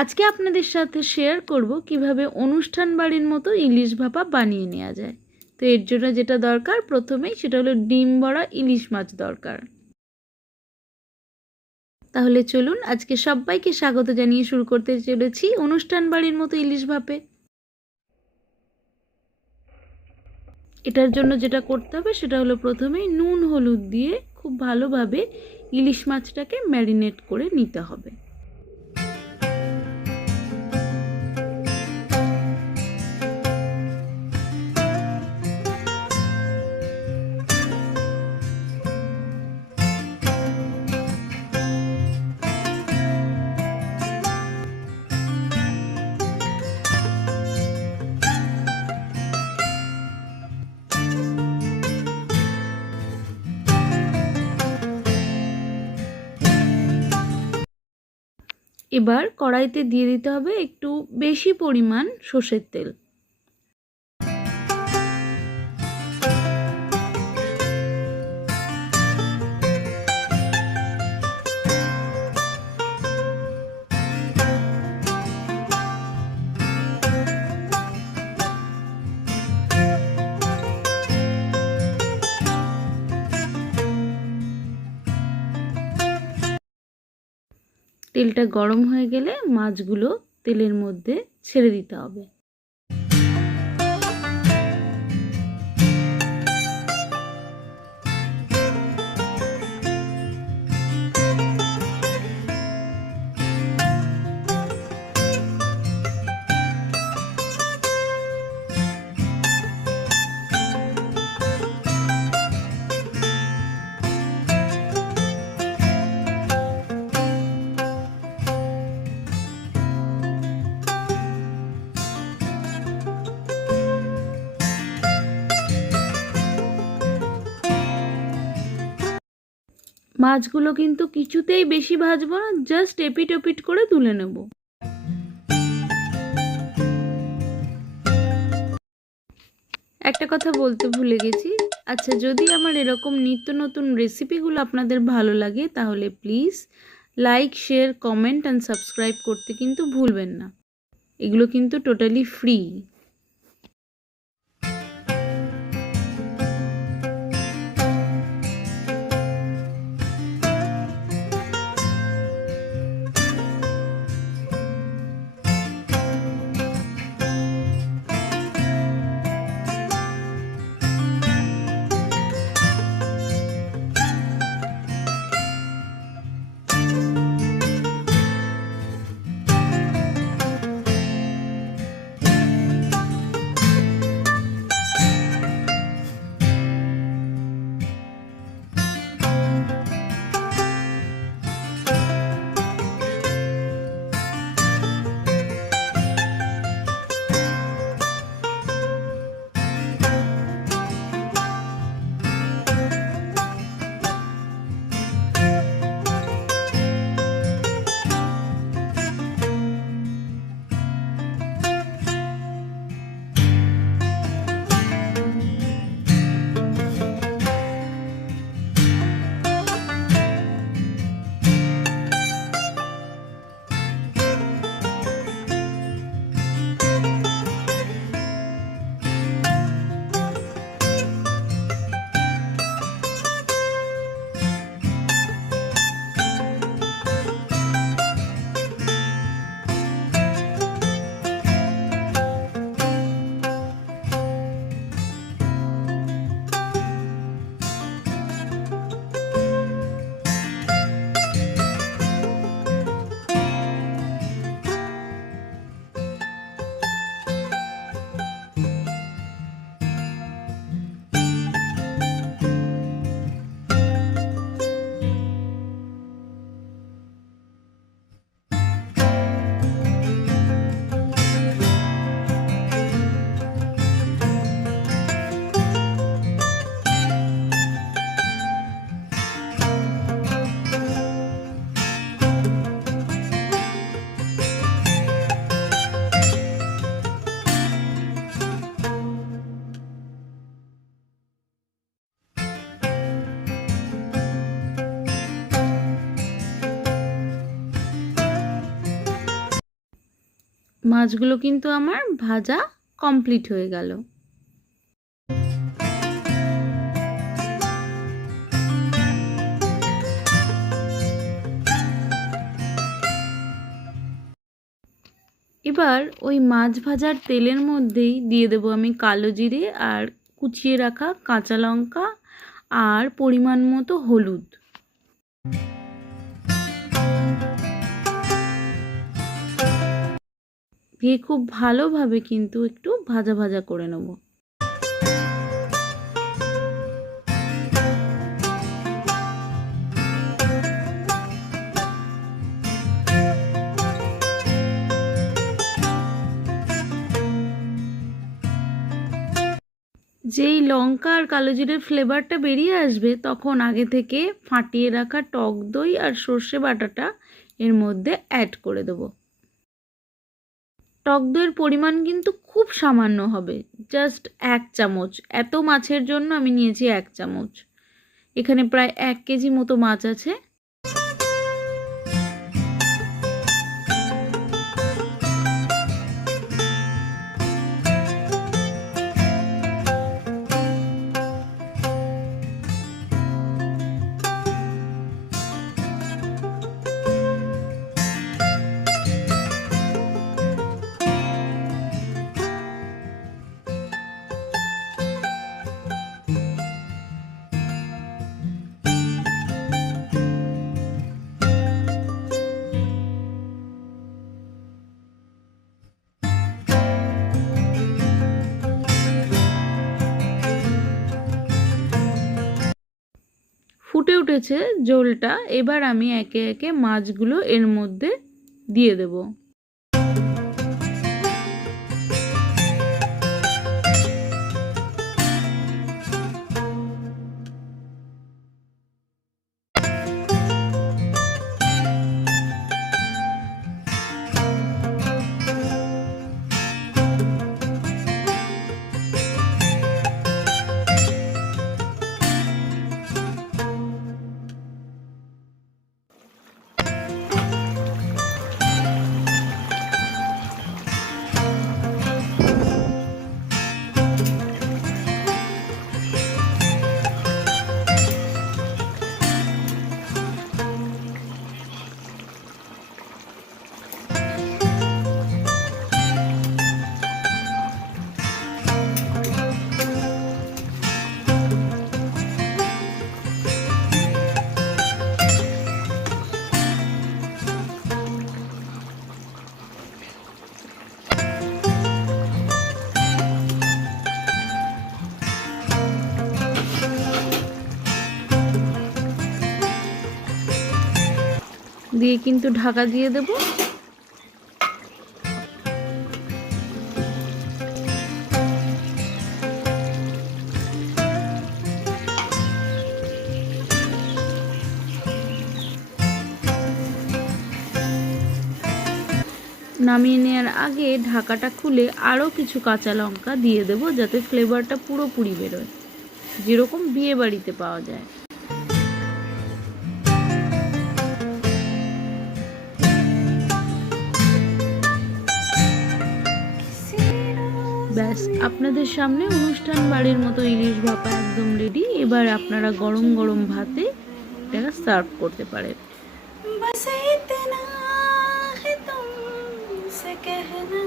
আজকে আপনাদের সাথে শেয়ার করব কিভাবে অনুষ্ঠান বাড়ির মতো ইলিশ ভাপা বানিয়ে নেওয়া যায়। তো এর জন্য যেটা দরকার প্রথমেই সেটা হলো ডিম ভরা ইলিশ মাছ দরকার। তাহলে চলুন আজকে সবাইকে স্বাগত জানিয়ে শুরু করতে চলেছি অনুষ্ঠান বাড়ির মতো ইলিশ ভাপে। এটার জন্য যেটা করতে হবে সেটা হলো প্রথমেই নুন হলুদ দিয়ে খুব ভালোভাবে ইলিশ মাছটাকে ম্যারিনেট করে নিতে হবে। এবার কড়াইতে দিয়ে দিতে হবে একটু বেশি পরিমাণ সর্ষের তেল। তেলটা গরম হয়ে গেলে মাছগুলো তেলের মধ্যে ছেড়ে দিতে হবে। মাছগুলো কিন্তু কিছুতেই বেশি ভাজবো না, জাস্ট এপিট ওপিট করে তুলে নেব। একটা কথা বলতে ভুলে গেছি, আচ্ছা যদি আমার এরকম নিত্য নতুন রেসিপিগুলো আপনাদের ভালো লাগে তাহলে please like share comment and subscribe করতে কিন্তু ভুলবেন না। এগুলো কিন্তু টোটালি ফ্রি। মাছগুলো কিন্তু আমার ভাজা কমপ্লিট হয়ে গেল। এবার ওই মাছ ভাজার তেলের মধ্যেই দিয়ে দেবো আমি কালো জিরে আর কুচিয়ে রাখা কাঁচা লঙ্কা আর পরিমাণ মতো হলুদ। দিয়ে খুব ভালোভাবে কিন্তু একটু ভাজা ভাজা করে নেব। যেই লঙ্কা আর কালো জিরের ফ্লেভারটা বেরিয়ে আসবে তখন আগে থেকে ফাটিয়ে রাখা টক দই আর সর্ষে বাটাটা এর মধ্যে অ্যাড করে দেব। টক দইয়ের পরিমাণ কিন্তু খুব সামান্য হবে, জাস্ট 1 চামচ। এত মাছের জন্য আমি নিয়েছি 1 চামচ। এখানে প্রায় 1 কেজি মতো মাছ আছে। ফুটে উঠেছে ঝোলটা। এবার আমি একে একে মাছগুলো এর মধ্যে দিয়ে দেব। দিয়ে কিন্তু ঢাকা দিয়ে দেব। নামিয়ে নেওয়ার আগে ঢাকাটা খুলে আরও কিছু কাঁচা লঙ্কা দিয়ে দেব, যাতে ফ্লেভারটা পুরোপুরি বেরোয়, যেরকম বিয়ে বাড়িতে পাওয়া যায়। ব্যাস, আপনাদের সামনে অনুষ্ঠান বাড়ির মতো ইলিশ ভাপা একদম রেডি। এবার আপনারা গরম গরম ভাতে এটা সার্ভ করতে পারেন। बस इतना है तुमसे कहना